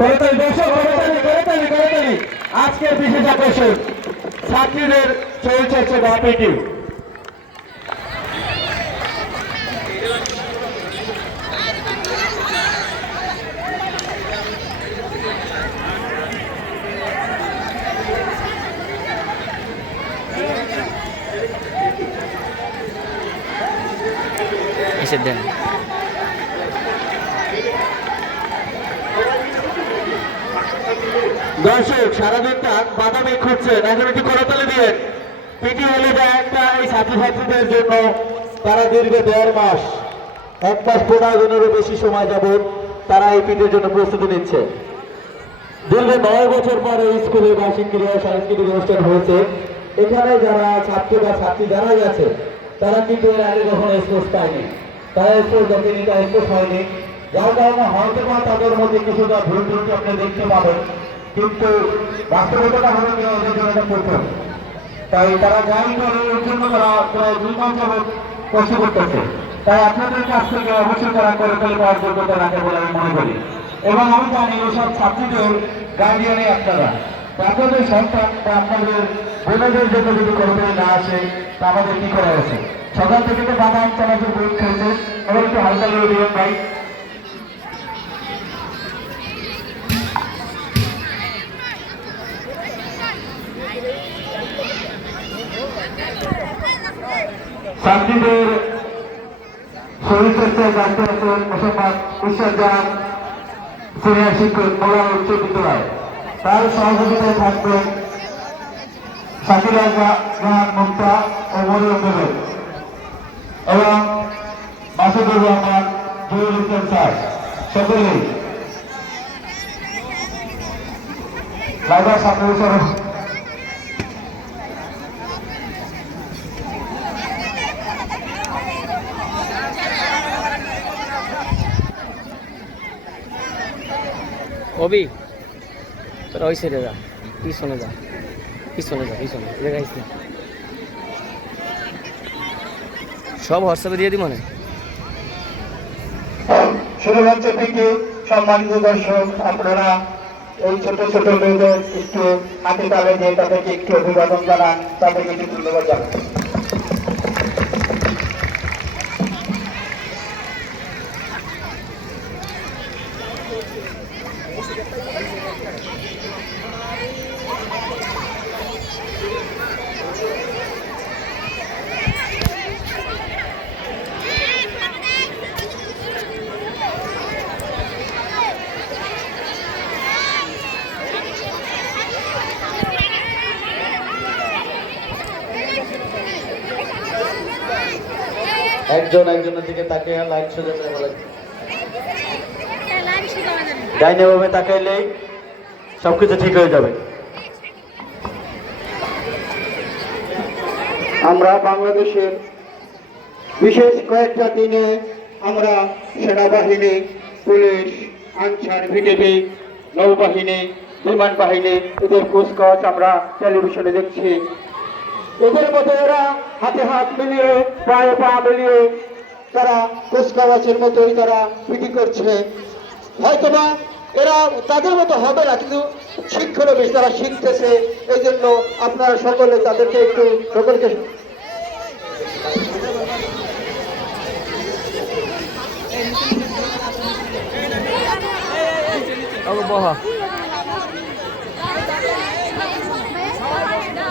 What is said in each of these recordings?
করতালি দর্শক, করতালি করতালি করতালি। আজকের বিশেষ আকর্ষণ ছাত্রীদের চলছে বাপিটি। এসে দেন দর্শক সারাদিনটা বাদামি খুঁজছেন, এখন একটু করতালি দিয়ে পিটি হলে যায় একটা এই ছাত্রছাত্রীদের জন্য। তারা দীর্ঘ 1.5 মাস 1 মাস 15 দিনেরও বেশি সময় যাবত তারা এই পিটির জন্য প্রস্তুতি নিচ্ছে। দীর্ঘ 9 বছর পরে স্কুলে বার্ষিক ক্রীড়া সাংস্কৃতিক অনুষ্ঠান হয়েছে। এখানে যারা ছাত্র বা ছাত্রী যারা গেছে তারা কিন্তু এর আগে কখনো স্পোর্টস পায়নি, তারা স্পোর্টস দেখেনি, তারা স্পোর্টস হয়নি। যার কারণে হয়তো বা তাদের মধ্যে কিছুটা ভুল ত্রুটি আপনি দেখতে পাবেন, কিন্তু বাস্তবতাটা হলো কি ওদের জন্য এটা প্রথম। তাই তারা যাই করে এর জন্য তারা প্রায় 2 মাস যাবত কষ্ট করতেছে। তাই আপনাদের কাছ থেকে অবশ্যই তারা করে ফেলে পাওয়ার যোগ্যতা রাখে বলে আমি মনে করি। এবং আমি জানি এসব ছাত্রীদের গার্ডিয়ানে আপনারা, আপনাদের সন্তান বা আপনাদের বোনদের জন্য যদি করতে না আসে তা আমাদের কি করা আছে? সকাল থেকে তো বাদাম চানাচুর দুধ খেয়েছে, এবার একটু হালকা করে দিবেন ভাই। ছাত্রীদের শরীর চর্চায় ব্যস্ত আছেন মোসাম্মদ ঈশ্বর জাহান সিনিয়র শিক্ষক মোলা উচ্চ বিদ্যালয়। তার সহযোগিতায় থাকবেন শাকিরা জাহান মুক্তা ও মরিয়ম বেগম এবং মাসুদুর রহমান জহিরুল ইসলাম স্যার। সকলেই লাইবার সামনে বসে অবি তোরা ওই সাইডে যা, পিছনে যা, পিছনে যা, পিছনে দেখাইস না। সব হোয়াটসঅ্যাপে দিয়ে দি মনে শুরু হচ্ছে থেকে। সম্মানিত দর্শক, আপনারা এই ছোট ছোট মেয়েদের একটু হাতে তালে দিয়ে তাদেরকে একটু অভিবাদন জানান, তাদেরকে একটু ধন্যবাদ জানান। একজন একজনের দিকে তাকে লাইট সোজা করে বলে ডাইনে ভাবে তাকাইলেই সবকিছু ঠিক হয়ে যাবে। আমরা বাংলাদেশের বিশেষ কয়েকটা দিনে আমরা সেনাবাহিনী, পুলিশ, আনসার, ভিডিপি, নৌবাহিনী, বিমান বাহিনী এদের কুচকাওয়াজ আমরা টেলিভিশনে দেখছি। এদের মধ্যে এরা হাতে হাত মিলিয়ে পায়ে পা মিলিয়ে তারা কুচকাওয়াজের মতোই তারা পিটি করছে। হয়তোবা এরা তাদের মতো হবে না, কিন্তু শিক্ষণ বেশি তারা শিখতেছে। এই জন্য আপনারা সকলে তাদেরকে একটু সকলকে বহা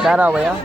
দাঁড়াও ভাইয়া।